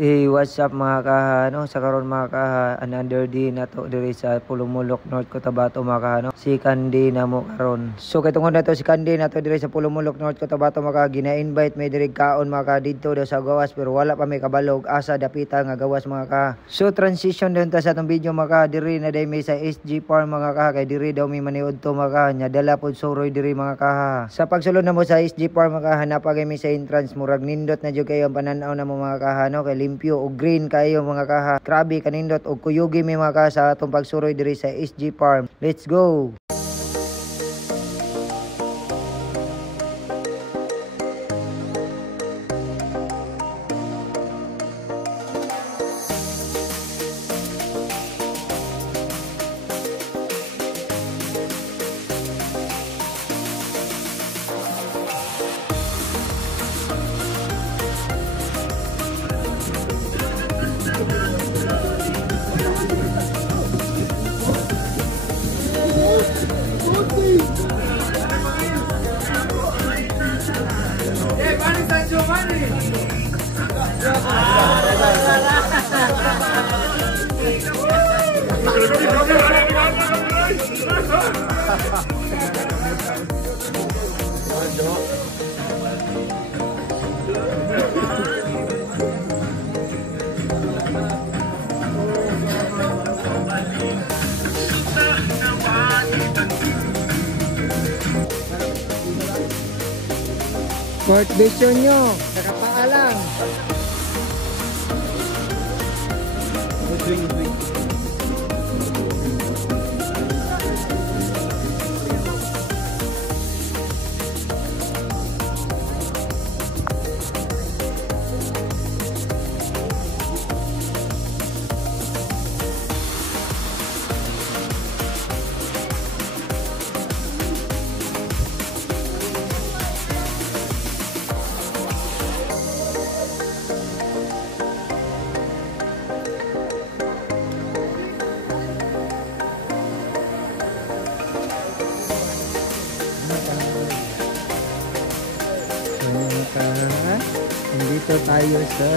What's up mga kahano, sa karon mga kaha, another day na to diri sa Pulumulok, North Cotabato mga kahano. Si Candy na mo karon. So kay tungod na to si Candy na to diri sa Pulumulok, North Cotabato mga kaha, gina-invite may diri kaon mga kaha dito daw sa gawas pero wala pa may kabalog asa dapita nga gawas mga kaha. So transition din ta sa atong video mga kaha, diri na day may sa SG Farm mga kaha, kay diri daw may maniud to mga kaha, nya dala pod suroy diri mga kaha. Sa pagsulod na mo sa SG Farm mga kaha, napagay mi sa entrance murag nindot na jud kayo ang panan-aw na mo mga kaha no, kay limpyo o green kayo mga kaha. Grabe kanindot og kuyugi mi mga kaha sa atong pagsuroy diri sa SG Farm. Let's go. Court vision nyo, nakapaalang. Nandito tayo sa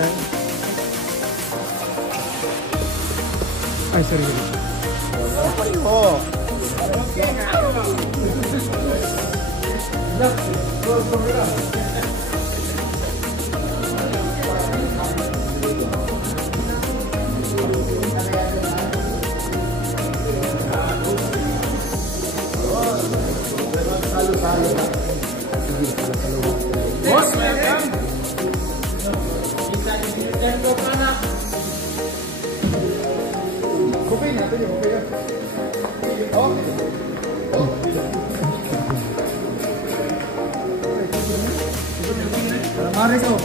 sorry. Oh. Boss, welcome. Kopi na, pwede mo kayo. Mari ko.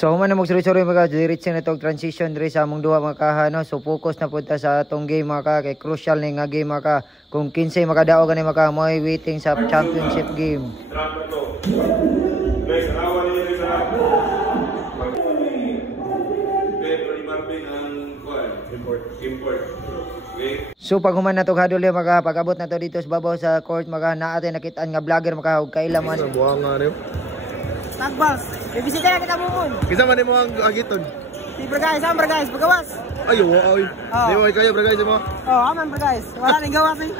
So man na magsuri-suri mga diretso na tong transition diri sa among duha mga kaha no. So focus na punta sa atong game mga kaha, kay crucial ni nga game mga kaha. Kung 15 makadao gani mga kaha, may waiting sa championship game. So pag human na to hadol mga kaha, pag-abot na to dito sa babaw sa court mga kaha, naa atin nakitaan nga vlogger mga kaha, ug kaila man. Tagbas, bibisita na kita mumon. Kisa man mo ang agiton. Si Bragais, Bragais, pagawas. Ayo, ay. Di mo kayo Bragais mo. Aman Bragais. Wala ning gawas eh.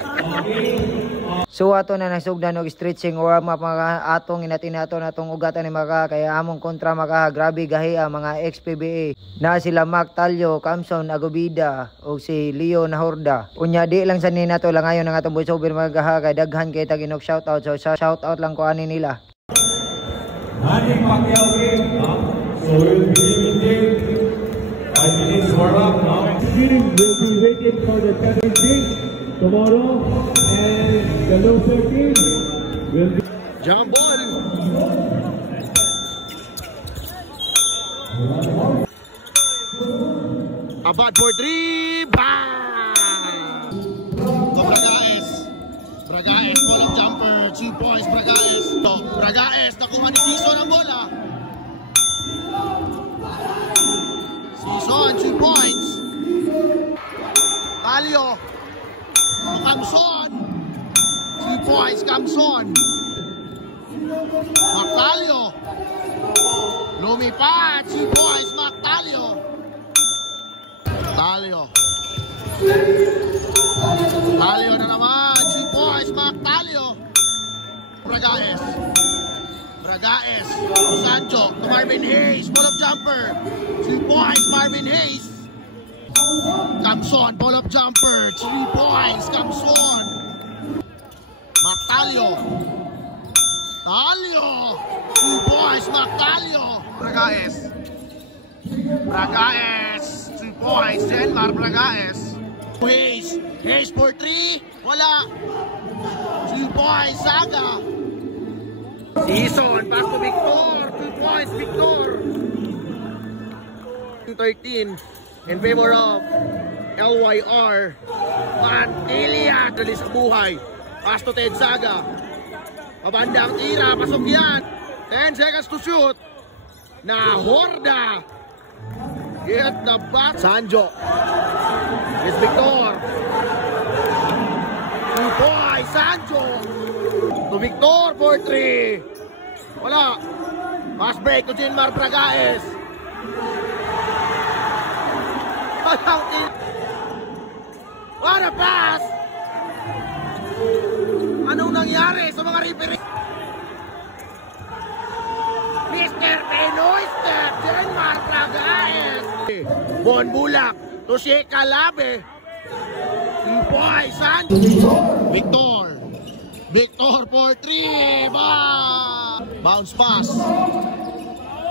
So ato na nasugdan og stretching warm up mga atong inatin-ato natong ugatan ni mga kaya among kontra mga grabe gahi ang mga ex-PBA. Na sila Mac Talyo, Kamson Agobida o si Leo Nahorda. Unya di lang sa ninato lang ngayon ang atong busober mga kay daghan kay taginog shoutout. So shoutout lang ko ani nila. Manny Pacquiao game, so we'll be beginning 5 minutes warm up now. Beginning will be waiting for the second team tomorrow, and the loser team will be jump ball. Abad for 3, bang! Bragais, full of jumper. 2 points, Bragaes. Bragaes, nakuha ni Season ang bola. Season, 2 points. Talio. Kamson. 2 points, Kamson. Mactalio. Lumipad, 2 points, Mactalio. Talio. Talio na naman, 2 points, Mactalio. Bragaes. Bragaes. Sancho to Marvin Hayes. Pull-up jumper. 2 points, Marvin Hayes. Kamson, pull-up jumper. 3 points, Kamson. Mactalio. Talio. 2 points, Mactalio. Bragaes. Bragaes. 2 points, Denmar Bragaes. Hayes. Hayes for 3. Wala. 2 points, Saga. Season, pass to Victor. 2 points, Victor. 13 in favor of LYR. Mantilia, dali sa buhay. Pass to Ted Saga. Mabandang tira, pasok yan. 10 seconds to shoot. Nahorda. Hit the back. Sanjo. It's Victor. 2 points, Sanjo. To Victor for 3. Wala. Pass break to Jinmar Bragaes. What a pass! Anong nangyari sa mga referee? Mr. Pinoy step, Jinmar Bragaes. Bon Bulak to Sheka Labe. 2 points, Sanjo. Victor. Victor for 3. Bounce pass.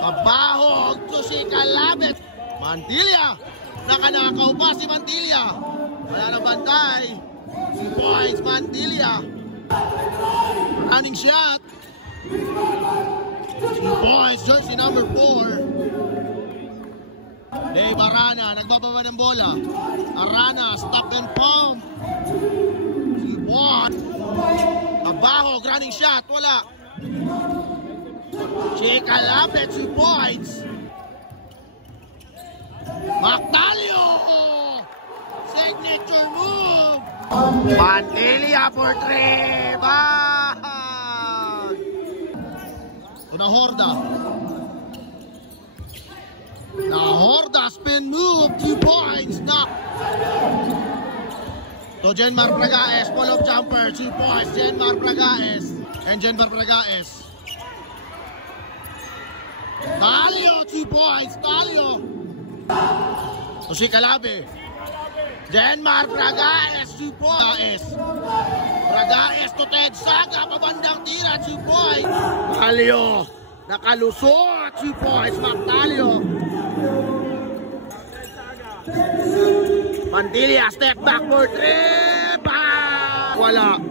Kabahog to si Calabet. Mantilia. Nakanakaw pa si Mantilia. Wala na bantay. 2 points, Mantilia. Running shot. 2 points, jersey number 4. Dave Arana, nagbababa ng bola. Arana, stop and pump. 2 points. Abajo, running shot, wala. Chika Lapet, 2 points. Mactalio! Signature move! Mantilia for 3! Bang! Ito na Horda. Horda, spin move, 2 points. Knock! To Jenmar Bragaes, pull-up jumper, 2 points, Jenmar Bragaes. And Jenmar Bragaes. Talio, 2 points, Talio. To si Calabe. Jenmar Bragaes, 2 points. Bragaes to Ted Saga, pabandang tira, 2 points. Talio, nakalusot, 2 points, Mactalio. Mantilia, step back for 3. Wala.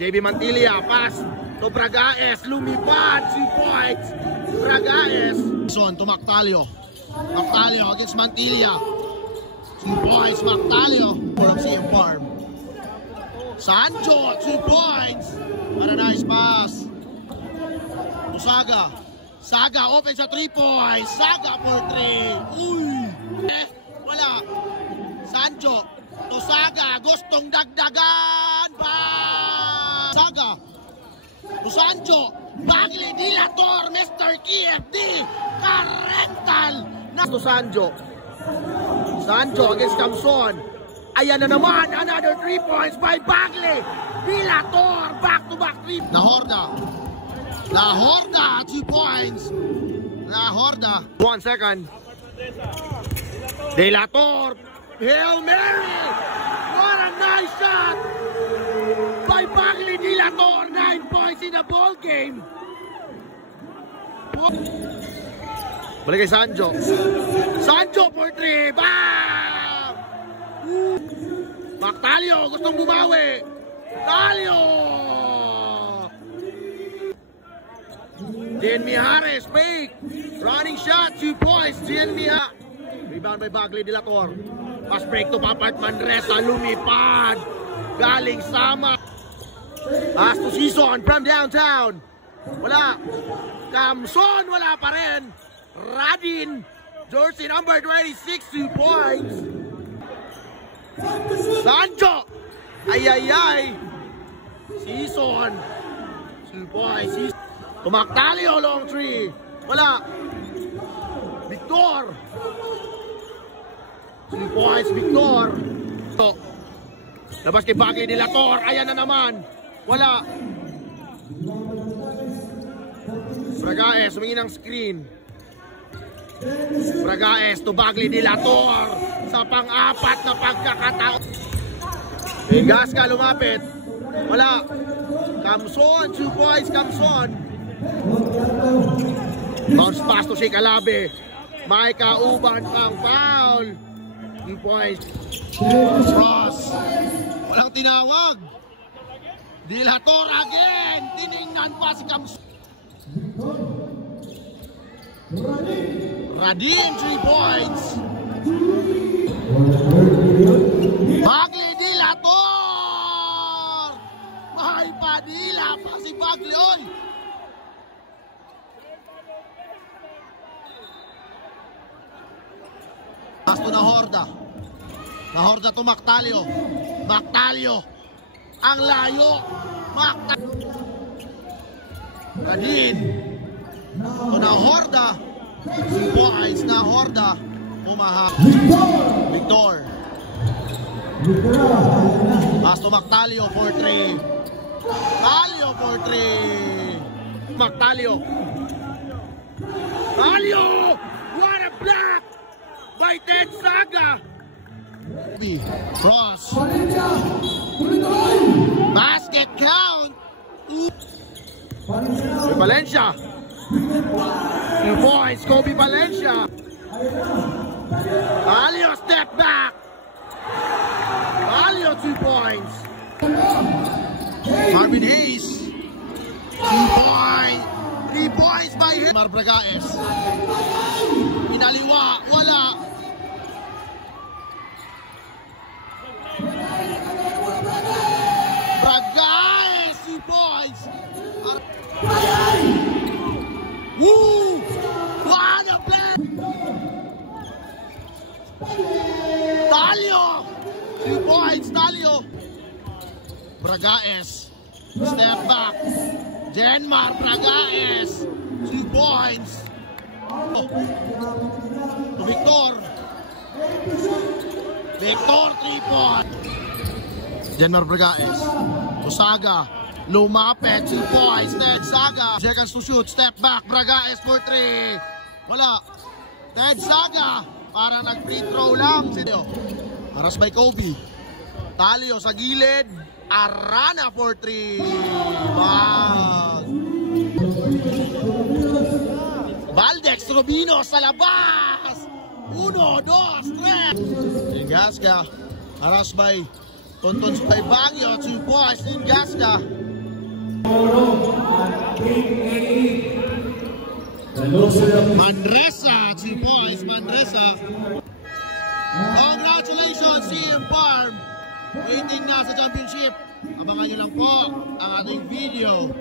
JB Mantilia, pass to Bragaes. Lumipad, 2 points. Bragaes. Son to Mactalio. Mactalio against Mantilia. 2 points, Mactalio. From CM Farm. Sancho, 2 points. What a nice pass. To Saga. Saga open sa 3 points. Saga for 3. Uy. Wala. Sancho to Saga, gustong dagdagan. Saga to Sancho. Bagley Dilator, Mr. KFD. Karental. To Sancho. Sancho against Kamson. Ayan na naman. Another 3 points by Bagley Dilator. Back to back 3. La Horda, 2 points. La Horda. 1 second. Dilator, Hail Mary! What a nice shot by Bagley Dilator. 9 points in the ball game. Balik kay Sancho. Sancho for 3. Bang! Mactalio, gustong bumawi. Talio! Jen Mijares, fake. Running shot, 2 points. Jen Mijares. Rebound by Bagley Dilator. Pass break to Papart Manresa. Lumipad. Galing Sama. Pass to Season from downtown. Wala. Kamson, wala pa rin. Radin, jersey number 26, 2 points. Sancho. Ay. Season. 2 points. Tumaktalio, long 3. Wala. Victor. 2 points, Victor. Labas kay Bagay de la Torre. Ayan na naman. Wala. Bragaes, humingin ng screen. Bragaes to Bagay de la Torre. Sa pang-apat na pagkakataon. Gasca lumapit. Wala. Kamson, 2 points, Kamson. Bounce pass to Sheikh Alabe. May kauban pang foul. 2 points. Cross. Walang tinawag. De la Torre again. Tiningnan pa si Kamson. Radin, 3 points. Bagli de la Torre. May padila pa si Bagli. Oy. Pasto na Horda. Na Horda to Mactalio. Mactalio. Ang layo. Mactalio. Radin. To na Horda. Si Boys na Horda. Umahak. Victor. Pasto Mactalio for 3. Talio for 3. Mactalio. Talio. What a block by Ted Saga. Cross. Basket count. Valencia. 2 points. Kobe Valencia. Talio step back. Talio 2 points. Marvin Hayes. 2 points. 3 points by Mar Bragaes. Pinaliwa. Wala. Bragaes. 2 points. Woo! What a play! Talio! 2 points. Talio. Bragaes. Step back. Denmar Bragaes. 2 points. To Victor. Victor, 3 points. Denmar Bragaes. To Saga. Lumapit. 2 points. Ted Saga. Seconds to shoot. Step back. Bragaes for 3. Wala. Ted Saga. Para nag-free throw lang. Aras by Kobe. Talio sa gilid. Arana for 3. Wow. Valdex Rubino sa labas. 1, 2, 3. Gasca. Aras by Tontons by Baguio. 2 points. Gasca. Mandresa. 2 points. Mandresa. Congratulations, CM Farm. Waiting na sa championship. Abangan nyo lang po ang ating video.